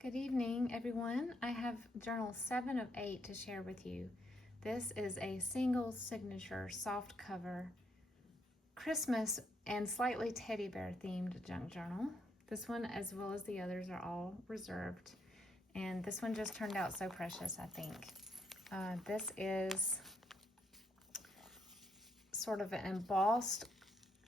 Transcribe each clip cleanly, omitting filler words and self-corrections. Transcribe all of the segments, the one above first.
Good evening, everyone. I have journal 7 of 8 to share with you. This is a single signature soft cover Christmas and slightly teddy bear themed junk journal. This one, as well as the others, are all reserved. And this one just turned out so precious, I think. This is sort of an embossed,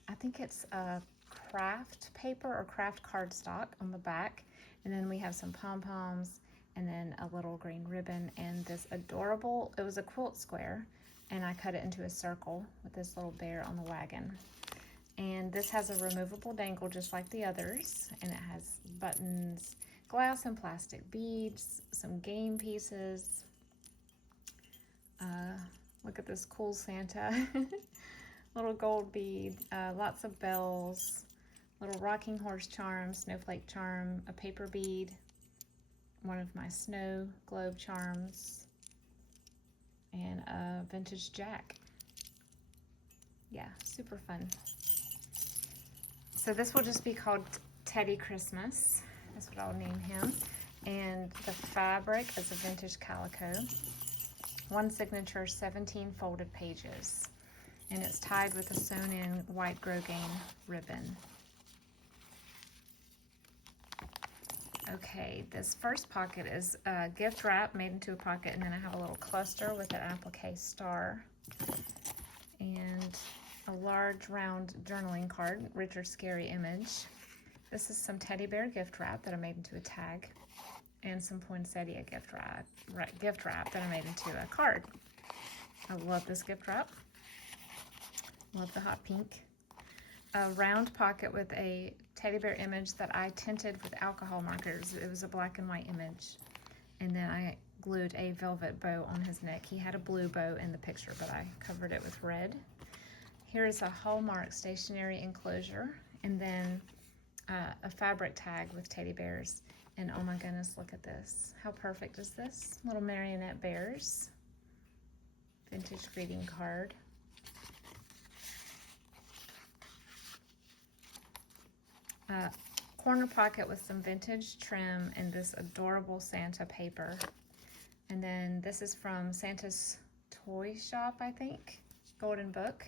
I think it's a craft paper or craft cardstock on the back. And then we have some pom-poms and then a little green ribbon and this adorable, it was a quilt square, and I cut it into a circle with this little bear on the wagon. And this has a removable dangle just like the others, and it has buttons, glass and plastic beads, some game pieces. Look at this cool Santa. Little gold bead, lots of bells, little rocking horse charm, snowflake charm, a paper bead, one of my snow globe charms, and a vintage jack. Yeah, super fun. So this will just be called Teddy Christmas. That's what I'll name him. And the fabric is a vintage calico. One signature, 17 folded pages. And it's tied with a sewn-in white grosgrain ribbon. Okay, this first pocket is gift wrap made into a pocket, and then I have a little cluster with an applique star and a large round journaling card, Richard Scarry image. This is some teddy bear gift wrap that I made into a tag, and some poinsettia gift wrap that I made into a card. I love this gift wrap. Love the hot pink. A round pocket with a teddy bear image that I tinted with alcohol markers. It was a black and white image. And then I glued a velvet bow on his neck. He had a blue bow in the picture, but I covered it with red. Here is a Hallmark stationery enclosure, and then a fabric tag with teddy bears. And oh my goodness, look at this. How perfect is this? Little marionette bears. Vintage greeting card. Corner pocket with some vintage trim and this adorable Santa paper. And then this is from Santa's Toy Shop, I think, Golden Book.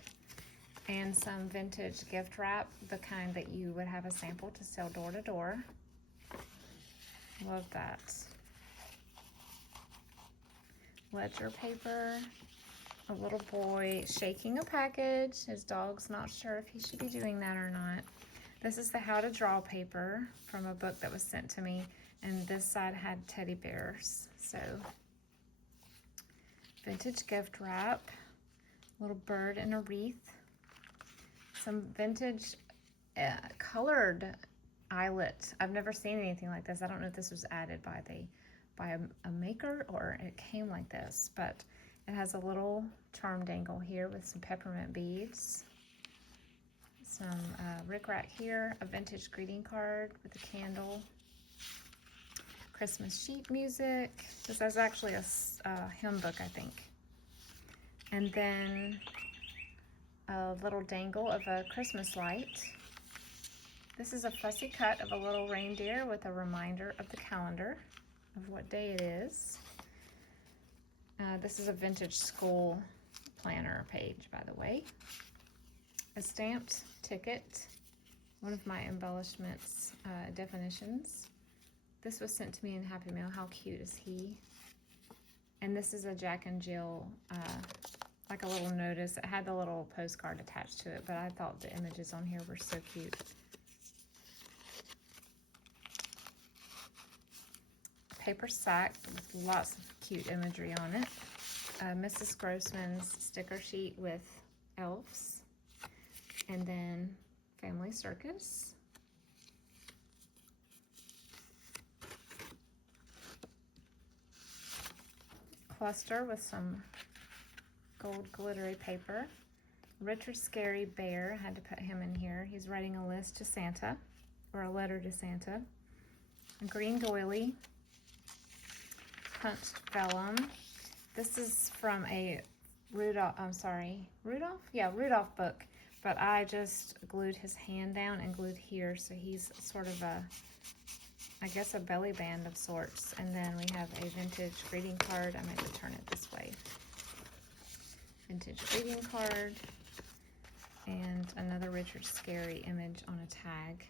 And some vintage gift wrap, the kind that you would have a sample to sell door to door. Love that. Ledger paper. A little boy shaking a package. His dog's not sure if he should be doing that or not. This is the How to Draw paper from a book that was sent to me, and this side had teddy bears. So, vintage gift wrap, little bird in a wreath, some vintage colored eyelet. I've never seen anything like this. I don't know if this was added by a maker or it came like this, but it has a little charm dangle here with some peppermint beads. Some rickrack here, a vintage greeting card with a candle, Christmas sheet music. This is actually a hymn book, I think. And then a little dangle of a Christmas light. This is a fussy cut of a little reindeer with a reminder of the calendar of what day it is. This is a vintage school planner page, by the way. A stamped ticket, one of my embellishments definitions. This was sent to me in Happy Mail. How cute is he? And this is a Jack and Jill, like a little notice. It had the little postcard attached to it, but I thought the images on here were so cute. Paper sack with lots of cute imagery on it. Mrs. Grossman's sticker sheet with elves. And then Family Circus. Cluster with some gold glittery paper. Richard Scarry Bear, had to put him in here. He's writing a list to Santa, or a letter to Santa. A green doily. Punched vellum. This is from a Rudolph book. But I just glued his hand down and glued here, so he's sort of a I guess a belly band of sorts. And then we have a vintage greeting card. I might turn it this way. Vintage greeting card. And another Richard Scarry image on a tag.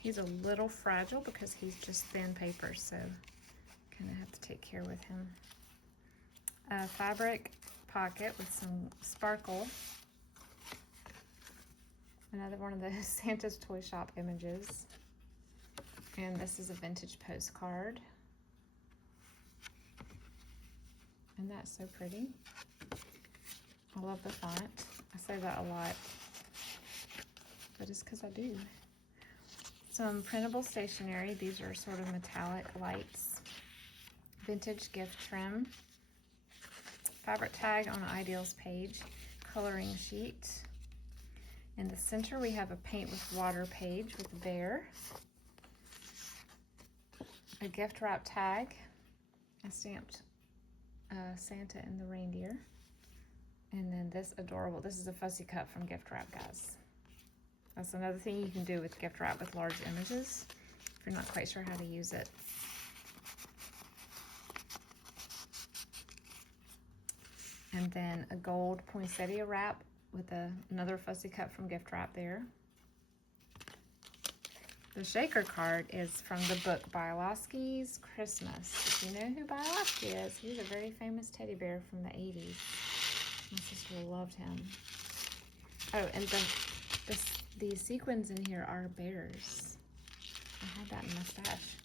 He's a little fragile because he's just thin paper, so kind of have to take care with him. A fabric pocket with some sparkle. Another one of the Santa's Toy Shop images. And this is a vintage postcard. Isn't that so pretty? I love the font. I say that a lot, but it's because I do. Some printable stationery. These are sort of metallic lights. Vintage gift trim. Fabric tag on Ideals page. Coloring sheet. In the center we have a paint with water page with a bear. A gift wrap tag. I stamped Santa and the reindeer. And then this adorable, this is a fussy cut from gift wrap, guys. That's another thing you can do with gift wrap with large images if you're not quite sure how to use it. And then a gold poinsettia wrap with another fussy cut from gift wrap there. The shaker card is from the book Bialowski's Christmas. If you know who Bialowski is, he's a very famous teddy bear from the 80s. My sister loved him. Oh, and these sequins in here are bears. I had that in my stash.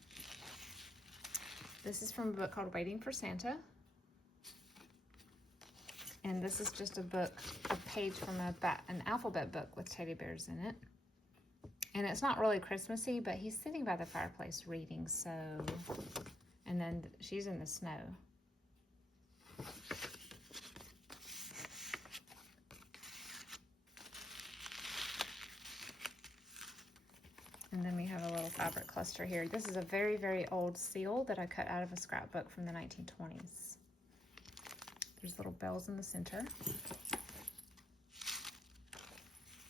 This is from a book called Waiting for Santa. And this is just a page from an alphabet book with teddy bears in it. And it's not really Christmassy, but he's sitting by the fireplace reading, so... And then she's in the snow. And then we have a little fabric cluster here. This is a very, very old seal that I cut out of a scrapbook from the 1920s. There's little bells in the center.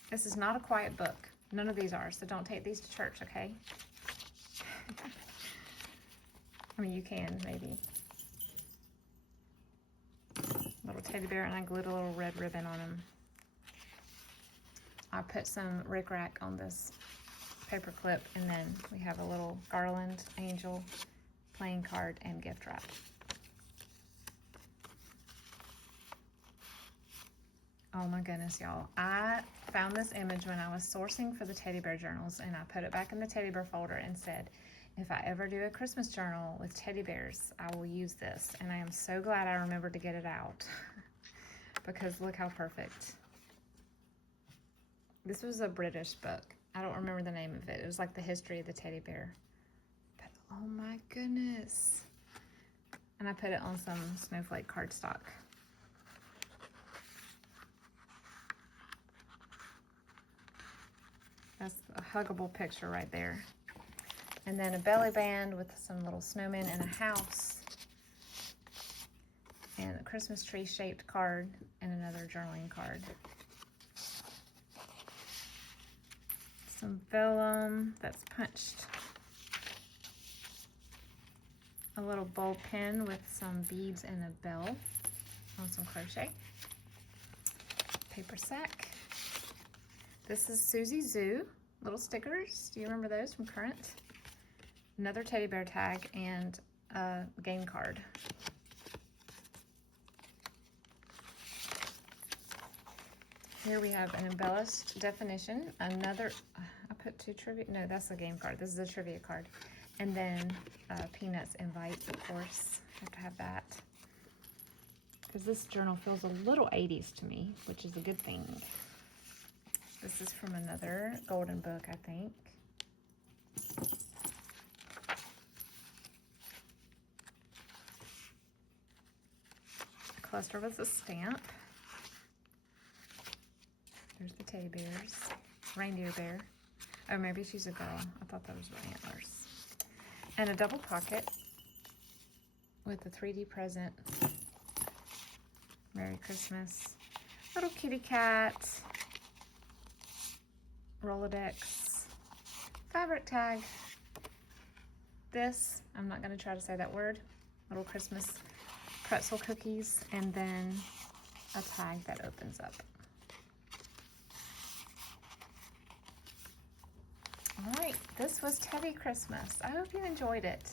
This is not a quiet book. None of these are, so don't take these to church, okay? I mean, you can, maybe. Little teddy bear, and I glued a little red ribbon on him. I put some rickrack on this paper clip, and then we have a little garland, angel, playing card, and gift wrap. Oh my goodness, y'all. I found this image when I was sourcing for the teddy bear journals, and I put it back in the teddy bear folder and said, if I ever do a Christmas journal with teddy bears, I will use this. And I am so glad I remembered to get it out because look how perfect. This was a British book. I don't remember the name of it. It was like the history of the teddy bear. But oh my goodness. And I put it on some snowflake cardstock. That's a huggable picture right there. And then a belly band with some little snowmen and a house. And a Christmas tree shaped card and another journaling card. Some vellum that's punched. A little bowl pin with some beads and a bell on some crochet. Paper sack. This is Susie Zoo, little stickers. Do you remember those from Current? Another teddy bear tag and a game card. Here we have an embellished definition. Another, I put two trivia, no, that's a game card. This is a trivia card. And then Peanuts invite, of course. Have to have that. Because this journal feels a little 80s to me, which is a good thing. This is from another golden book, I think. A cluster with a stamp. There's the teddy bears. Reindeer bear. Oh, maybe she's a girl. I thought that was with antlers. And a double pocket with a 3D present. Merry Christmas. Little kitty cat. Rolodex, fabric tag, this, I'm not going to try to say that word, little Christmas pretzel cookies, and then a tag that opens up. All right, this was Teddy Christmas. I hope you enjoyed it.